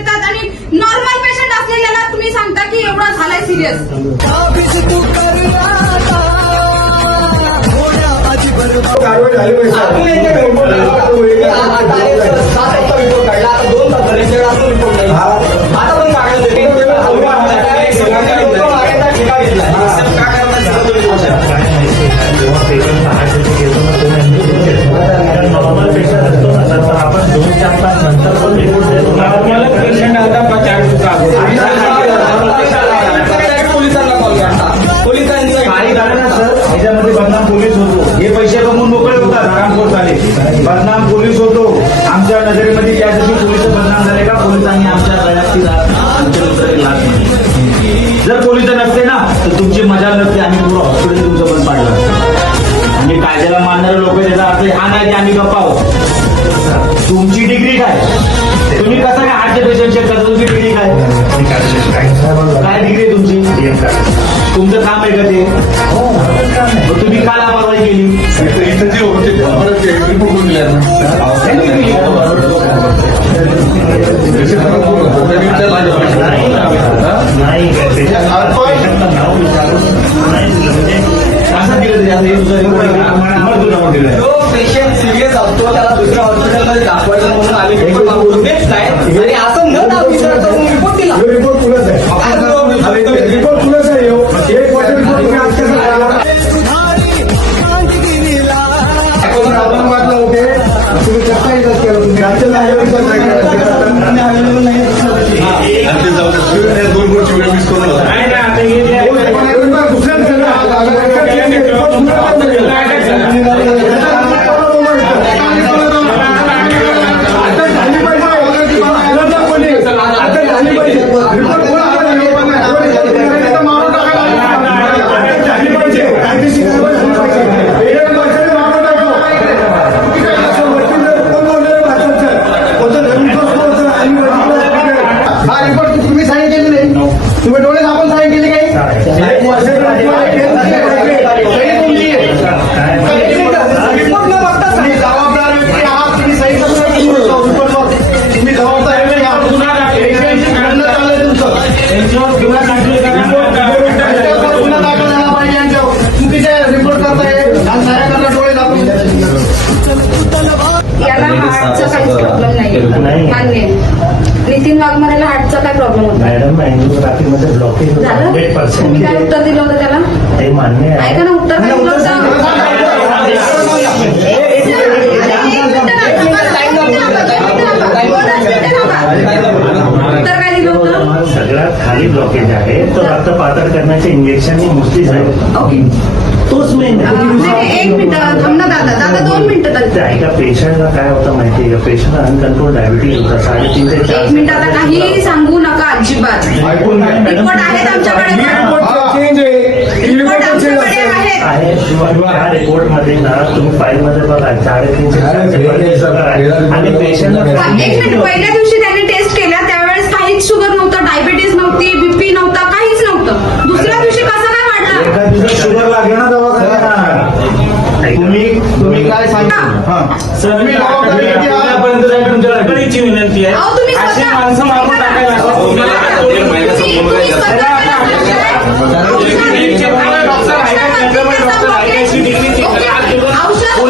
देतात आणि normal patient असलेल्याला तुम्ही सांगता की एवढं झालंय सिरियस. कारवाई झाली नॉर्मल पेशंट असतो ना तर आपण 2-4 तास नंतर पण रिपोर्ट देतो. नॉर्मल पेशंट आता 4 पोलिसांना कॉल करता. पोलिसांचं काही झालं ना सर, ह्याच्यामध्ये बदनाम पोलीस होतो. हे पैसे कमवून मोकळे होतात, रामकोट झाले. बदनाम पोलीस होतो. आमच्या नजरेमध्ये त्या दिवशी पोलीस बदनाम झाले का पोलिसांनी आमच्या गळ्यातली लाच नाही. जर पोलिस नसते ना तर तुमची मजा नसते. आम्ही पूर्ण हॉस्पिटल तुमचं पण पाडलं. आणि कायद्याला मानणारे लोक त्याचा अर्थ हा नाही की आम्ही गप्पा आहोत. तुमची डिग्री काय? तुम्ही कसं काय हार्टचे पेशंट चेक करता? तुमची डिग्री काय? काय डिग्री आहे तुमची? तुमचं काम आहे का ते? मग तुम्ही का लापरवाही केली? असं दिलं जो पेशंट सिरियस असतो त्याला दुसऱ्या हॉस्पिटलमध्ये दाखवायचं म्हणून आम्ही रिपोर्ट मागून देत नाही आणि असं न दाखविता रिपोर्ट दिला. रिपोर्ट तुलाच आहे. रिपोर्ट तुलाच आहे. एक वर्ष रिपोर्ट तुम्ही आज कसं औरंगाबादला होते तुम्ही कसं इलाज केला? तुम्ही राज्याला तुम्ही डोळे आपण साईन केले काही रिपोर्ट न बघता तुम्ही जबाबदार व्यक्ती आहात. तुम्ही साईन तुम्ही जबाबदार गुन्हा दाखल झाला पाहिजे यांच्यावर. चुकीचे रिपोर्ट करताय आणि साऱ्यांना डोळे दाखवून याला हार्टचा काहीच प्रॉब्लेम नाही. मान्य. नितीन वाघमारेला हार्टचा काय प्रॉब्लेम होता? मॅडम अँजिओग्राफीमध्ये ब्लॉकेज झालं. 100%. तुम्ही काय उत्तर दिलं होतं त्याला? ते मान्य आहे. ऐका ना, उत्तर काय दिलं होतं? उत्तर काय दिलं होतं? सगळ्यात खाली ब्लॉकेज आहे तो रक्त पातळ करण्याचे इंजेक्शन मुस्ती आहे. तोच मेन. एक मिनिट थांब ना दादा 2 मिनिटं तरी. ऐका पेशंटला काय होतं माहिती आहे का? पेशंट अनकंट्रोल डायबिटीज होता 3.5 ते 4. 1 मिनिट आता काही सांगू नका अजिबात. रिपोर्ट आहेत आमच्याकडे. रिपोर्ट आमच्याकडे आहेत. आहे त्या रिपोर्टमध्ये ना तुम्ही फाईलमध्ये बघा 3.5 ते 4 आणि पेशंटला 1 मिनिट. पहिल्या दिवशी त्यांनी टेस्ट केल्या त्यावेळेस काहीच शुगर नव्हतं, डायबिटीज नव्हती, बीपी नव्हता, काहीच नव्हतं. दुसऱ्या दिवशी कसं काय वाढलं? एका दिवसात शुगर लागलं ना दवाखान्यात. तुम्ही काय सांगा सर? मी तुमच्याकडे विनंती आहे. अहो, तुम्ही अशी स्वतः- माणसं मारून टाकायला औषध